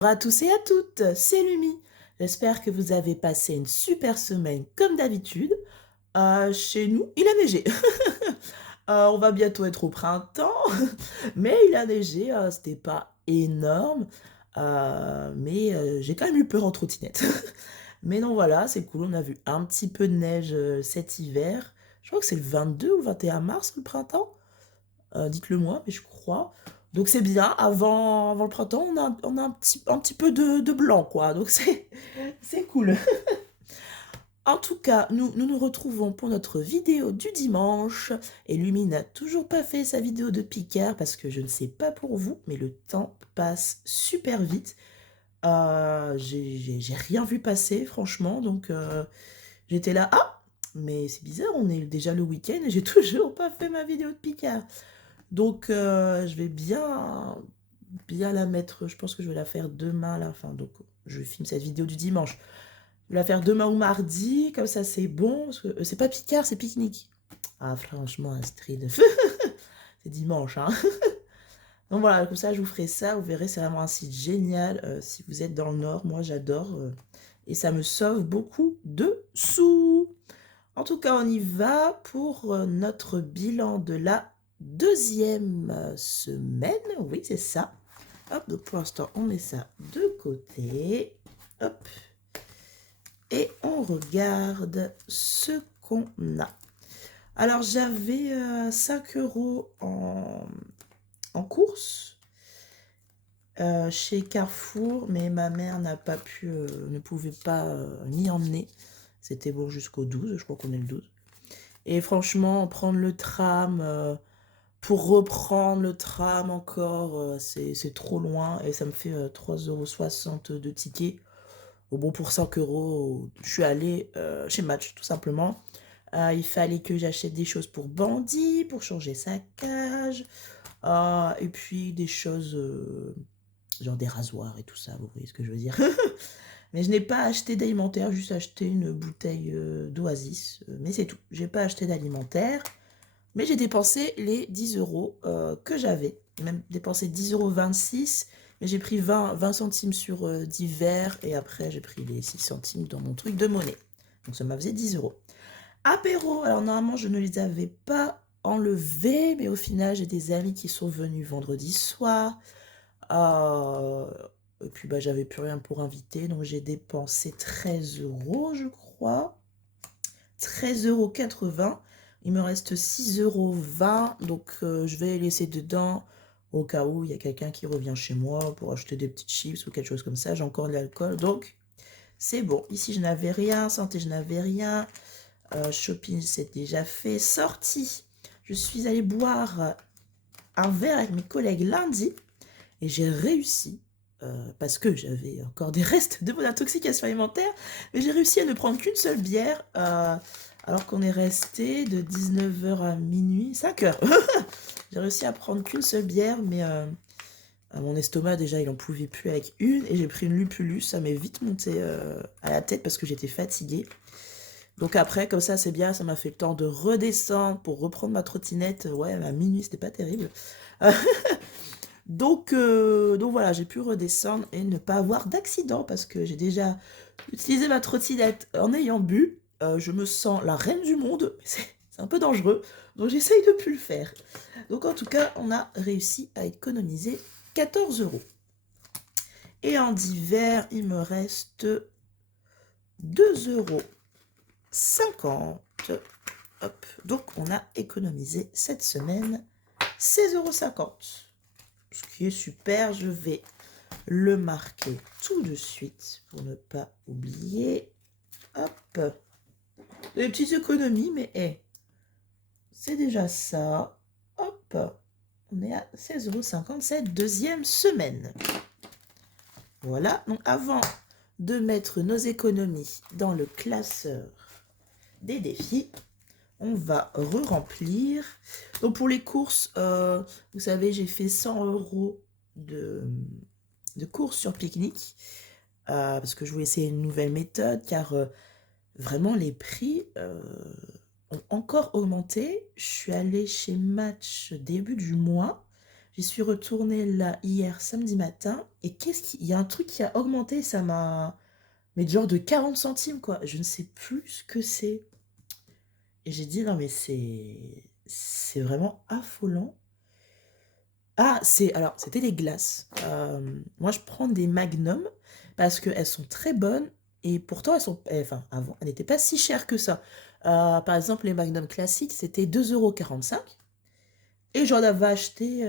Bonjour à tous et à toutes, c'est Lumi. J'espère que vous avez passé une super semaine comme d'habitude. Chez nous, il a neigé. On va bientôt être au printemps, mais il a neigé, c'était pas énorme, mais j'ai quand même eu peur en trottinette. Mais non, voilà, c'est cool, on a vu un petit peu de neige cet hiver. Je crois que c'est le 22 ou 21 mars, le printemps. Dites-le moi, mais je crois. Donc c'est bien, avant le printemps, on a un petit peu de blanc, quoi. Donc c'est cool. En tout cas, nous nous retrouvons pour notre vidéo du dimanche. Et Lumi n'a toujours pas fait sa vidéo de Picard parce que je ne sais pas pour vous, mais le temps passe super vite. J'ai rien vu passer, franchement. Donc j'étais là, ah, mais c'est bizarre, on est déjà le week-end et j'ai toujours pas fait ma vidéo de Picard. Donc, je vais bien la mettre. Je pense que je vais la faire demain à la fin. Donc, je filme cette vidéo du dimanche. Je vais la faire demain ou mardi. Comme ça, c'est bon. Parce que, c'est pas Picard, c'est pique-nique. Ah, franchement, Astrid. C'est dimanche, hein. Donc voilà, comme ça, je vous ferai ça. Vous verrez, c'est vraiment un site génial. Si vous êtes dans le Nord, moi, j'adore. Et ça me sauve beaucoup de sous. En tout cas, on y va pour notre bilan de la deuxième semaine. Oui, c'est ça. Hop, donc pour l'instant, on met ça de côté. Hop. Et on regarde ce qu'on a. Alors, j'avais 5 euros en course chez Carrefour, mais ma mère n'a pas pu, ne pouvait pas m'y emmener. C'était bon jusqu'au 12, je crois qu'on est le 12. Et franchement, prendre le tram, pour reprendre le tram encore, c'est trop loin. Et ça me fait 3,60 € de ticket. Bon, pour 5 euros, je suis allée chez Match, tout simplement. Il fallait que j'achète des choses pour Bandit, pour changer sa cage. Et puis des choses, genre des rasoirs et tout ça, vous voyez ce que je veux dire. Mais je n'ai pas acheté d'alimentaire, juste acheté une bouteille d'Oasis. Mais c'est tout. J'ai pas acheté d'alimentaire. Mais j'ai dépensé les 10 euros que j'avais. J'ai même dépensé 10,26 €. Mais j'ai pris 20 centimes sur divers. Et après, j'ai pris les 6 centimes dans mon truc de monnaie. Donc ça m'a fait 10 euros. Apéro. Alors normalement, je ne les avais pas enlevés. Mais au final, j'ai des amis qui sont venus vendredi soir. Euh, et puis, bah, j'avais plus rien pour inviter. Donc j'ai dépensé 13 euros, je crois. 13,80 €. Il me reste 6,20 €. Donc, je vais les laisser dedans au cas où il y a quelqu'un qui revient chez moi pour acheter des petites chips ou quelque chose comme ça. J'ai encore de l'alcool. Donc, c'est bon. Ici, je n'avais rien. Santé, je n'avais rien. Shopping, c'est déjà fait. Sortie. Je suis allée boire un verre avec mes collègues lundi. Et j'ai réussi, parce que j'avais encore des restes de mon intoxication alimentaire, mais j'ai réussi à ne prendre qu'une seule bière, alors qu'on est resté de 19 h à minuit, 5 heures. J'ai réussi à prendre qu'une seule bière, mais mon estomac, déjà, il en pouvait plus avec une, et j'ai pris une Lupulus, ça m'est vite monté à la tête parce que j'étais fatiguée. Donc après, comme ça, c'est bien, ça m'a fait le temps de redescendre pour reprendre ma trottinette. Ouais, à minuit, c'était pas terrible. Donc voilà, j'ai pu redescendre et ne pas avoir d'accident parce que j'ai déjà utilisé ma trottinette en ayant bu. Je me sens la reine du monde, mais c'est un peu dangereux, donc j'essaye de plus le faire. Donc en tout cas, on a réussi à économiser 14 euros. Et en divers, il me reste 2,50 €. Hop, donc on a économisé cette semaine 16,50 €. Ce qui est super, je vais le marquer tout de suite pour ne pas oublier. Hop. Des petites économies, mais c'est déjà ça. Hop. On est à 16,57 € deuxième semaine. Voilà. Donc avant de mettre nos économies dans le classeur des défis, on va re-remplir. Donc pour les courses, vous savez, j'ai fait 100 € de courses sur Picnic. Parce que je voulais essayer une nouvelle méthode, car vraiment les prix ont encore augmenté. Je suis allée chez Match début du mois. J'y suis retournée là hier samedi matin et qu'est-ce qu'il y a un truc qui a augmenté, ça m'a mais genre de 40 centimes quoi, je ne sais plus ce que c'est. Et j'ai dit: «Non mais c'est vraiment affolant». Ah, c'était des glaces. Moi je prends des Magnum parce qu'elles sont très bonnes et pourtant enfin avant, elles n'étaient pas si chères que ça. Par exemple les Magnum classiques, c'était 2,45 € et j'en avais acheté,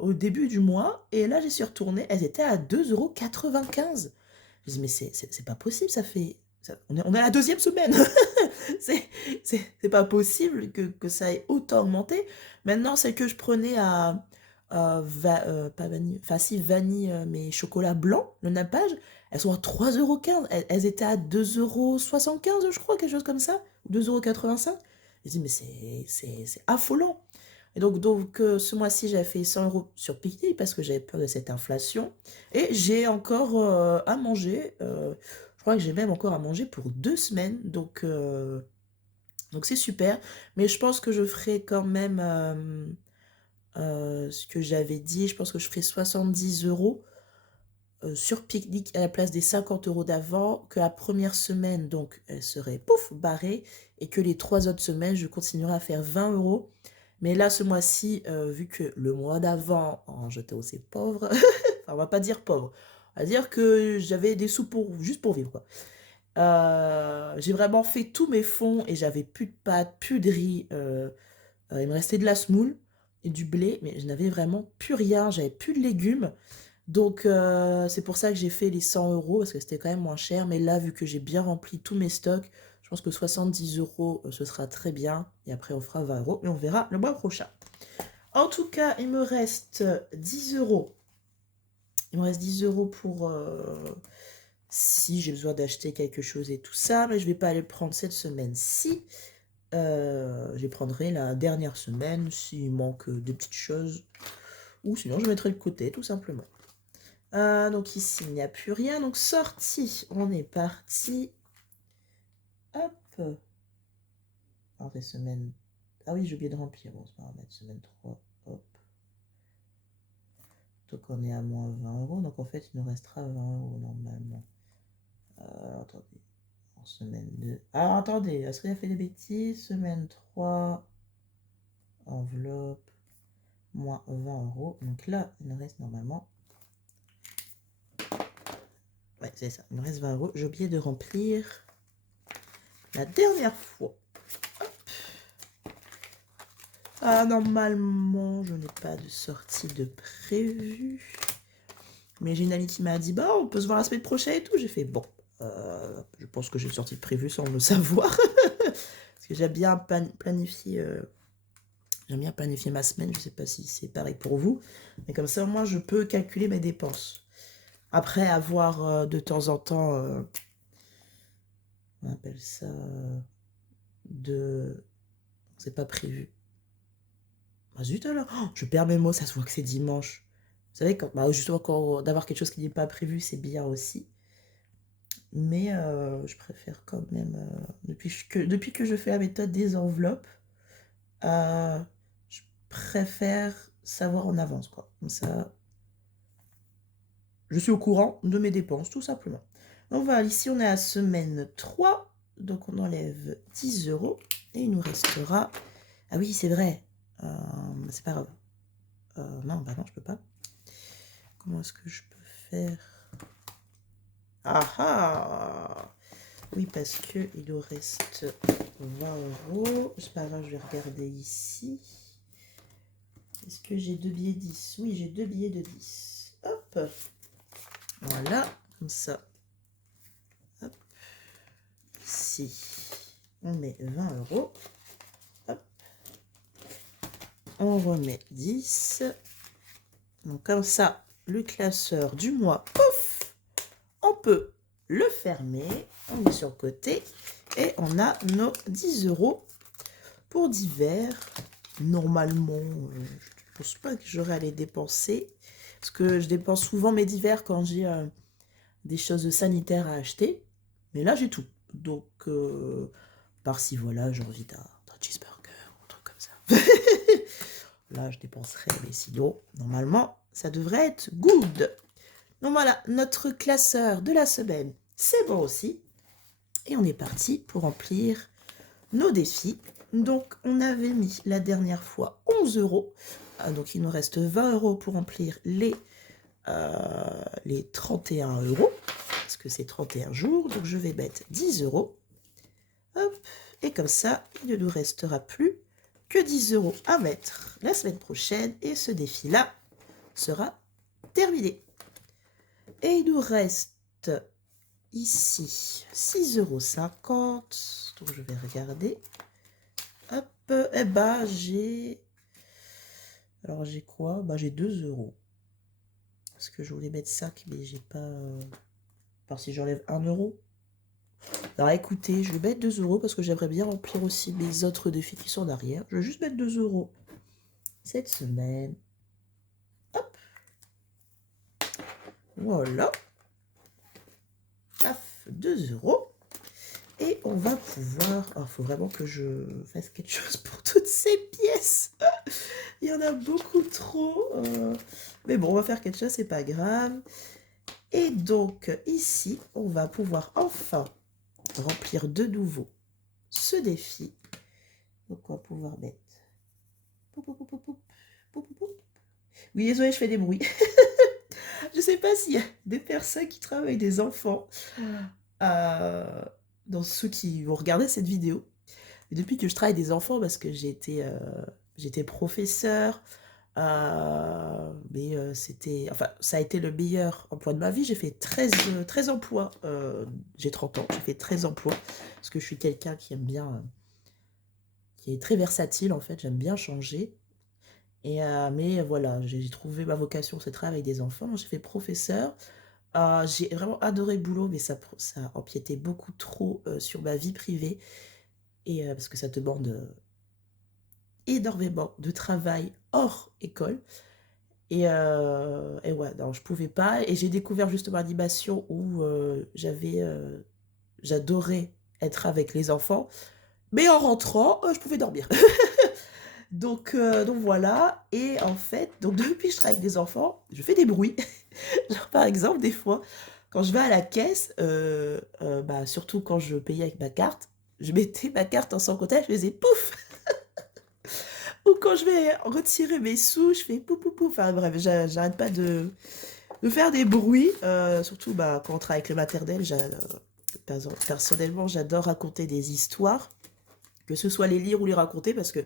au début du mois et là j'y suis retournée, elles étaient à 2,95 €. Je dis: «Mais c'est pas possible, ça fait ça on est à la deuxième semaine!» C'est c'est pas possible que ça ait autant augmenté. Maintenant, celles que je prenais pas vanille, enfin si vanille, mais chocolat blanc, le nappage, elles sont à 3,15 €. Elles étaient à 2,75 €, je crois, quelque chose comme ça, ou 2,85 €. Je dis: «Mais c'est affolant!» Et ce mois-ci, j'avais fait 100 € sur Picnic parce que j'avais peur de cette inflation et j'ai encore, à manger, je crois que j'ai même encore à manger pour 2 semaines donc c'est super. Mais je pense que je ferai quand même, ce que j'avais dit, je pense que je ferai 70 € sur Picnic à la place des 50 € d'avant, que la première semaine, donc elle serait pouf, barrée et que les 3 autres semaines, je continuerai à faire 20 €. Mais là, ce mois-ci, vu que le mois d'avant, oh, j'étais aussi pauvre, enfin, on va pas dire pauvre, on va dire que j'avais des sous juste pour vivre, quoi. J'ai vraiment fait tous mes fonds et j'avais plus de pâtes, plus de riz, il me restait de la semoule et du blé, mais je n'avais vraiment plus rien, j'avais plus de légumes. Donc c'est pour ça que j'ai fait les 100 € parce que c'était quand même moins cher. Mais là, vu que j'ai bien rempli tous mes stocks, je pense que 70 € ce sera très bien. Et après, on fera 20 € et on verra le mois prochain. En tout cas, il me reste 10 €. Il me reste 10 € pour si j'ai besoin d'acheter quelque chose et tout ça. Mais je vais pas aller le prendre cette semaine-ci. Je les prendrai la dernière semaine s'il manque des petites choses. Ou sinon, je mettrai de côté, tout simplement. Donc ici, il n'y a plus rien. Donc sortie, on est parti. Hop. Alors des semaines. Ah oui, j'ai oublié de remplir. Bon, c'est pas grave, mettre semaine 3. Hop. Donc on est à moins 20 €. Donc en fait, il nous restera 20 € normalement. Attendez. En semaine 2. Alors attendez, est-ce qu'il a fait des bêtises? Semaine 3. Enveloppe. Moins 20 €. Donc là, il nous reste normalement. Ouais, c'est ça. Il nous reste 20 €. J'ai oublié de remplir la dernière fois. Normalement, je n'ai pas de sortie de prévu. Mais j'ai une amie qui m'a dit, bah, on peut se voir la semaine prochaine et tout. J'ai fait, bon, je pense que j'ai une sortie de prévu sans le savoir. Parce que j'aime bien planifier ma semaine. Je ne sais pas si c'est pareil pour vous. Mais comme ça, moi, je peux calculer mes dépenses. Après, avoir de temps en temps, on appelle ça, c'est pas prévu. Ah zut alors, oh, je perds mes mots, ça se voit que c'est dimanche. Vous savez, justement, d'avoir quelque chose qui n'est pas prévu, c'est bien aussi. Mais je préfère quand même, depuis que je fais la méthode des enveloppes, je préfère savoir en avance, quoi. Comme ça, je suis au courant de mes dépenses, tout simplement. Donc voilà, ici, on est à semaine 3. Donc on enlève 10 € et il nous restera... Ah oui, c'est vrai. C'est pas grave. Non, bah non, je peux pas. Comment est-ce que je peux faire? Ah ah! Oui, parce que il nous reste 20 €. C'est pas grave, je vais regarder ici. Est-ce que j'ai 2 billets 10? Oui, j'ai 2 billets de 10. Hop! Voilà, comme ça. Hop. Ici, on met 20 €. Hop. On remet 10. Donc comme ça, le classeur du mois, pouf, on peut le fermer, on met sur le côté et on a nos 10 € pour divers. Normalement, je ne pense pas que j'aurai à les dépenser parce que je dépense souvent mes divers quand j'ai des choses sanitaires à acheter. Mais là, j'ai tout. Donc, par-ci, voilà, j'ai envie d'un cheeseburger, un truc comme ça. là, je dépenserai, mais sinon, normalement, ça devrait être good. Donc voilà, notre classeur de la semaine, c'est bon aussi. Et on est parti pour remplir nos défis. Donc, on avait mis la dernière fois 11 €. Donc, il nous reste 20 € pour remplir les 31 €. Parce que c'est 31 jours. Donc, je vais mettre 10 €. Hop. Et comme ça, il ne nous restera plus que 10 € à mettre la semaine prochaine. Et ce défi-là sera terminé. Et il nous reste ici 6,50 €. Donc, je vais regarder. Hop, eh ben, j'ai... Alors, j'ai quoi? Bah, j'ai 2 €. Parce que je voulais mettre 5, mais j'ai pas... Enfin, si j'enlève 1 €. Alors, écoutez, je vais mettre 2 € parce que j'aimerais bien remplir aussi mes autres défis qui sont en arrière. Je vais juste mettre 2 € cette semaine. Hop. Voilà. Paf, 2 €. Et on va pouvoir... Il faut vraiment que je fasse quelque chose pour toutes ces pièces. Il y en a beaucoup trop. Mais bon, on va faire quelque chose, c'est pas grave. Et donc, ici, on va pouvoir enfin remplir de nouveau ce défi. Donc, on va pouvoir mettre... Oui, désolé, je fais des bruits. Je sais pas s'il y a des personnes qui travaillent avec des enfants. Dans ceux qui vont regarder cette vidéo. Et depuis que je travaille avec des enfants, parce que j'étais professeur, mais c'était... Enfin, ça a été le meilleur emploi de ma vie. J'ai fait 13 emplois. J'ai 30 ans, j'ai fait 13 emplois. Parce que je suis quelqu'un qui aime bien... qui est très versatile, en fait. J'aime bien changer. Et, mais voilà, j'ai trouvé ma vocation, c'est travailler avec des enfants. J'ai fait professeur. J'ai vraiment adoré le boulot, mais ça empiétait beaucoup trop sur ma vie privée. Et parce que ça te demande énormément de travail hors école. Et ouais, non, je pouvais pas. Et j'ai découvert justement l'animation où j'adorais être avec les enfants. Mais en rentrant, je pouvais dormir. Donc voilà. Et en fait, donc depuis que je travaille avec des enfants, je fais des bruits. Genre par exemple, des fois, quand je vais à la caisse, bah, surtout quand je payais avec ma carte, je mettais ma carte en sans contact, je faisais pouf. Ou quand je vais retirer mes sous, je fais pouf pouf pouf. Enfin bref, j'arrête pas de faire des bruits. Surtout bah, quand on travaille avec le maternel, personnellement, j'adore raconter des histoires. Que ce soit les lire ou les raconter, parce que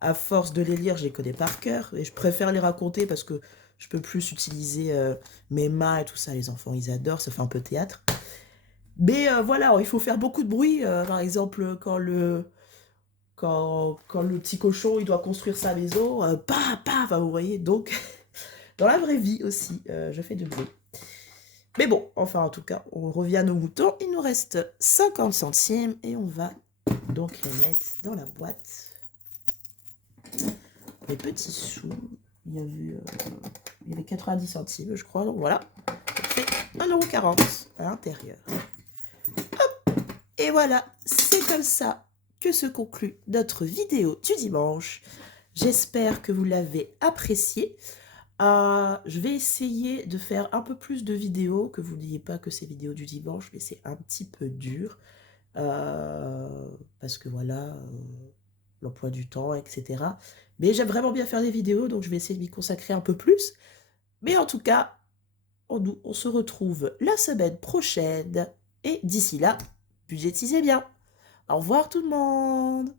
à force de les lire, je les connais par cœur. Et je préfère les raconter parce que je peux plus utiliser mes mains et tout ça. Les enfants, ils adorent, ça fait un peu théâtre. Mais voilà, il faut faire beaucoup de bruit. Par exemple, quand le petit cochon, il doit construire sa maison, enfin, vous voyez, donc, dans la vraie vie aussi, je fais du bruit. Mais bon, enfin, en tout cas, on revient à nos moutons. Il nous reste 50 centimes et on va donc les mettre dans la boîte. Les petits sous, il y avait 90 centimes, je crois, donc voilà. Ça fait 1,40 € à l'intérieur. Hop, et voilà, c'est comme ça que se conclut notre vidéo du dimanche. J'espère que vous l'avez apprécié. Je vais essayer de faire un peu plus de vidéos, que vous n'ayez pas que ces vidéos du dimanche, mais c'est un petit peu dur. Parce que voilà, l'emploi du temps, etc. Mais j'aime vraiment bien faire des vidéos, donc je vais essayer de m'y consacrer un peu plus. Mais en tout cas, on se retrouve la semaine prochaine. Et d'ici là, budgétisez bien. Au revoir tout le monde.